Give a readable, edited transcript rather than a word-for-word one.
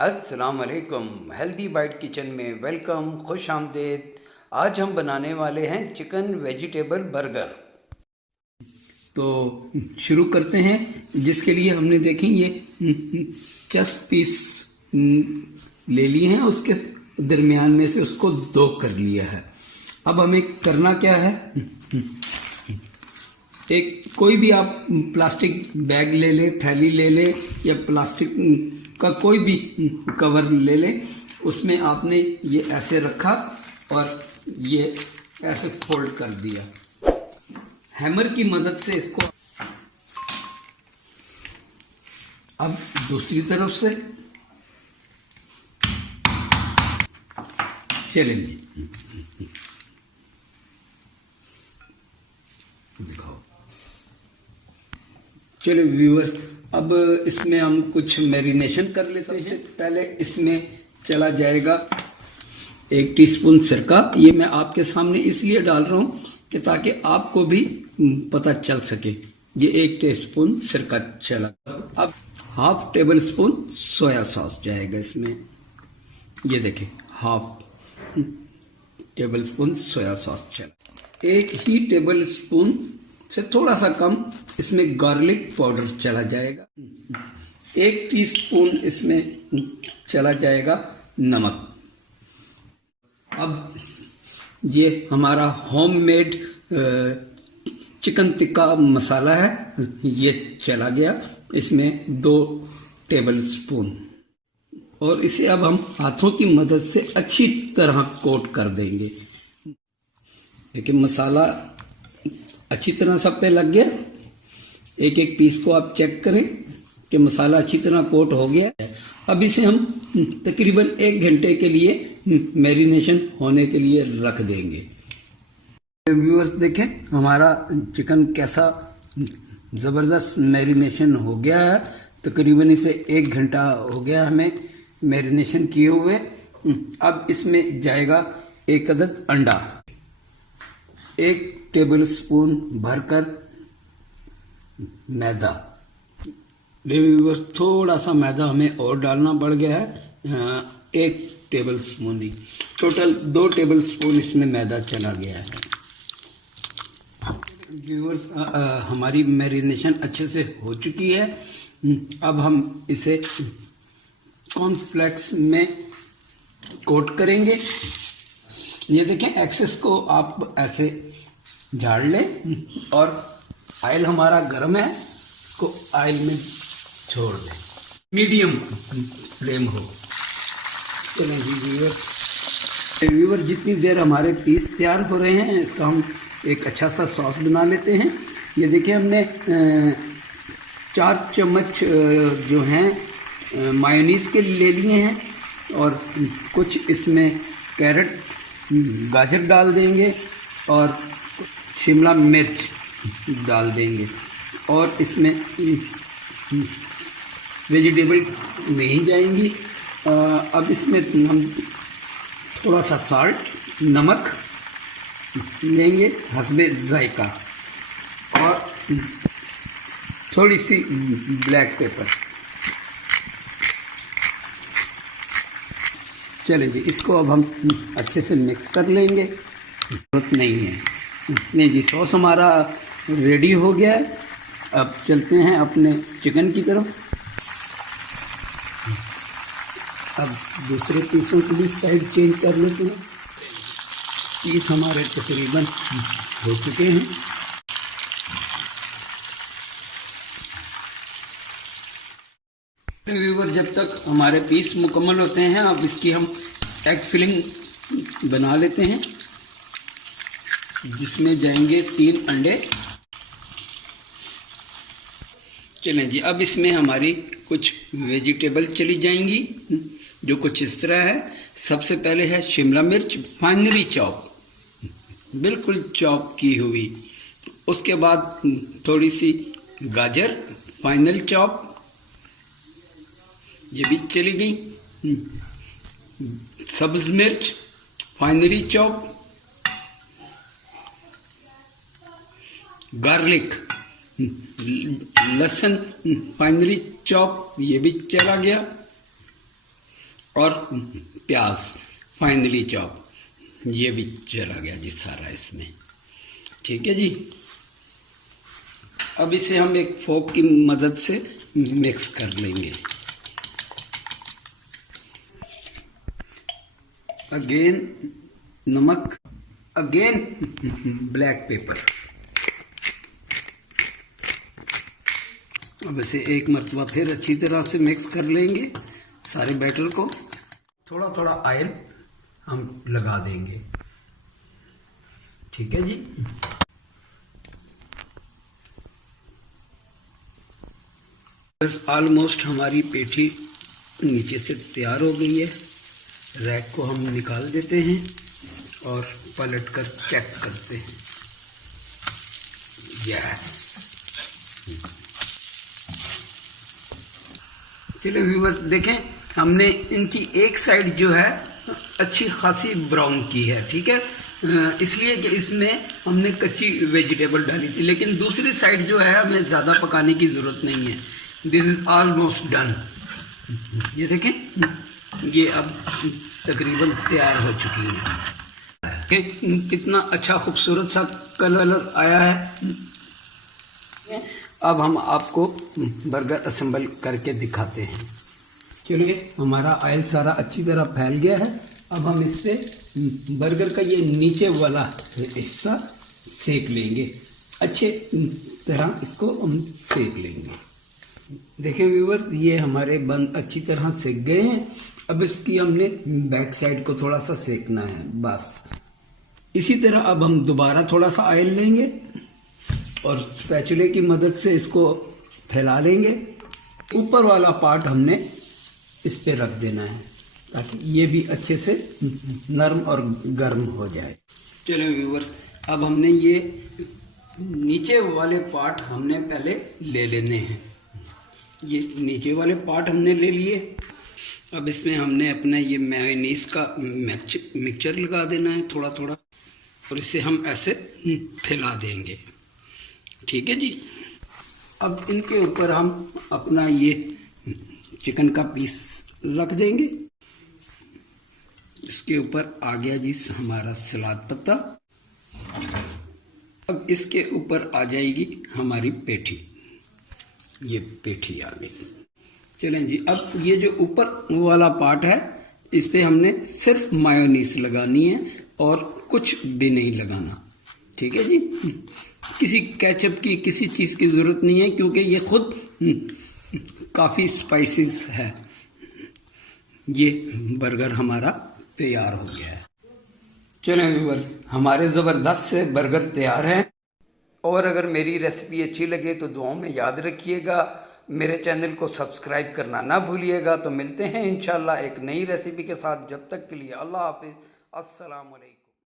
अस्सलाम वालेकुम। Healthy bite kitchen में वेलकम, खुश आमदेद। आज हम बनाने वाले हैं चिकन वेजिटेबल बर्गर। तो शुरू करते हैं, जिसके लिए हमने देखें ये 10 पीस ले लिए हैं, उसके दरमियान में से उसको 2 कर लिया है। अब हमें करना क्या है, एक कोई भी आप प्लास्टिक बैग ले ले, थैली ले ले, या प्लास्टिक का कोई भी कवर ले ले। उसमें आपने ये ऐसे रखा और ये ऐसे फोल्ड कर दिया। हैमर की मदद से इसको, अब दूसरी तरफ से चलेंगे, दिखाओ। चलो व्यूअर्स, अब इसमें हम कुछ मैरिनेशन कर लेते हैं। पहले इसमें चला जाएगा 1 टीस्पून सिरका। ये मैं आपके सामने इसलिए डाल रहा हूं कि ताकि आपको भी पता चल सके। ये 1 टीस्पून सिरका चला। अब 1/2 टेबल स्पून सोया सॉस जाएगा इसमें। ये देखें, 1/2 टेबल स्पून सोया सॉस चला। 1 ही टेबल स्पून से थोड़ा सा कम इसमें गार्लिक पाउडर चला जाएगा। 1 टीस्पून इसमें चला जाएगा नमक। अब ये हमारा होममेड चिकन टिक्का मसाला है, ये चला गया इसमें 2 टेबल स्पून। और इसे अब हम हाथों की मदद से अच्छी तरह कोट कर देंगे। देखिए, मसाला अच्छी तरह सब पे लग गया। एक एक पीस को आप चेक करें कि मसाला अच्छी तरह कोट हो गया है। अब इसे हम तकरीबन 1 घंटे के लिए मैरिनेशन होने के लिए रख देंगे। व्यूअर्स देखें, हमारा चिकन कैसा ज़बरदस्त मैरिनेशन हो गया है। तकरीबन इसे 1 घंटा हो गया हमें मैरिनेशन किए हुए। अब इसमें जाएगा 1 अदद अंडा, 1 टेबल स्पून भरकर मैदा। व्यूअर्स, थोड़ा सा मैदा हमें और डालना पड़ गया है, 1 टेबल स्पून ही, टोटल 2 टेबल स्पून इसमें मैदा चला गया है। व्यूअर्स, हमारी मैरिनेशन अच्छे से हो चुकी है। अब हम इसे कॉर्नफ्लेक्स में कोट करेंगे। ये देखें, एक्सेस को आप ऐसे झाड़ लें और ऑयल हमारा गर्म है, को ऑयल में छोड़ दें, मीडियम फ्लेम हो। चलें व्यूअर, जितनी देर हमारे पीस तैयार हो रहे हैं, इसका हम एक अच्छा सा सॉस बना लेते हैं। ये देखिए, हमने 4 चम्मच जो हैं मायोनीज के ले लिए हैं, और कुछ इसमें कैरेट गाजर डाल देंगे और शिमला मिर्च डाल देंगे, और इसमें वेजिटेबल नहीं जाएंगी। अब इसमें हम थोड़ा सा साल्ट, नमक लेंगे हस्बे जायका, और थोड़ी सी ब्लैक पेपर। चलिए जी, इसको अब हम अच्छे से मिक्स कर लेंगे। जरूरत नहीं है। नहीं जी, सॉस हमारा रेडी हो गया है। अब चलते हैं अपने चिकन की तरफ। अब दूसरे पीसों की भी साइड चेंज कर लेते हैं। पीस हमारे तकरीबन हो चुके हैं। व्यूअर, जब तक हमारे पीस मुकम्मल होते हैं, अब इसकी हम एग फिलिंग बना लेते हैं, जिसमें जाएंगे 3 अंडे। चलें जी, अब इसमें हमारी कुछ वेजिटेबल चली जाएंगी, जो कुछ इस तरह है। सबसे पहले है शिमला मिर्च, फाइनली चॉप, बिल्कुल चॉप की हुई। उसके बाद थोड़ी सी गाजर, फाइनल चॉप, ये भी चली गई। सब्ज मिर्च, फाइनली चॉप, गार्लिक, लहसुन फाइनली चॉप, ये भी चला गया। और प्याज फाइनली चॉप, ये भी चला गया जी सारा इसमें। ठीक है जी। अब इसे हम एक फोक की मदद से मिक्स कर लेंगे। अगेन नमक, अगेन ब्लैक पेपर। अब इसे एक मरतबा फिर अच्छी तरह से मिक्स कर लेंगे सारे बैटर को। थोड़ा थोड़ा ऑयल हम लगा देंगे। ठीक है जी। बस ऑलमोस्ट हमारी पेठी नीचे से तैयार हो गई है। रैक को हम निकाल देते हैं और पलट कर चेक करते हैं। यस, चलिए व्यूअर्स देखें, हमने इनकी एक साइड जो है अच्छी खासी ब्राउन की है। ठीक है, इसलिए कि इसमें हमने कच्ची वेजिटेबल डाली थी, लेकिन दूसरी साइड जो है हमें ज़्यादा पकाने की ज़रूरत नहीं है। This is almost done. ये देखें, ये अब तकरीबन तैयार हो चुकी है। कितना अच्छा खूबसूरत सा कलर आया है। अब हम आपको बर्गर असेंबल करके दिखाते हैं। चलिए, हमारा ऑयल सारा अच्छी तरह फैल गया है। अब हम इस पे बर्गर का ये नीचे वाला हिस्सा सेक लेंगे। अच्छे तरह इसको हम सेक लेंगे। देखें व्यूअर्स, ये हमारे बन अच्छी तरह सेक गए हैं। अब इसकी हमने बैक साइड को थोड़ा सा सेकना है बस। इसी तरह अब हम दोबारा थोड़ा सा ऑयल लेंगे और स्पैचुले की मदद से इसको फैला लेंगे। ऊपर वाला पार्ट हमने इस पे रख देना है ताकि ये भी अच्छे से नरम और गर्म हो जाए। चलो व्यूअर्स, अब हमने ये नीचे वाले पार्ट हमने पहले ले लेने हैं। ये नीचे वाले पार्ट हमने ले लिए। अब इसमें हमने अपना ये मेयोनीज का मिक्सचर लगा देना है थोड़ा थोड़ा, और इसे हम ऐसे फैला देंगे। ठीक है जी। अब इनके ऊपर हम अपना ये चिकन का पीस रख देंगे। इसके ऊपर आ गया जी हमारा सलाद पत्ता। अब इसके ऊपर आ जाएगी हमारी पेठी। ये पेठी आ गई। चलें जी, अब ये जो ऊपर वाला पार्ट है इस पे हमने सिर्फ मायोनीज लगानी है और कुछ भी नहीं लगाना। ठीक है जी। किसी केचप की, किसी चीज़ की ज़रूरत नहीं है, क्योंकि ये खुद काफ़ी स्पाइसेस है। ये बर्गर हमारा तैयार हो गया है। चलें व्यूअर्स, हमारे ज़बरदस्त से बर्गर तैयार हैं। और अगर मेरी रेसिपी अच्छी लगे तो दुआओं में याद रखिएगा। मेरे चैनल को सब्सक्राइब करना ना भूलिएगा। तो मिलते हैं इंशाल्लाह एक नई रेसिपी के साथ। जब तक के लिए अल्लाह हाफिज़, अस्सलाम वालेकुम।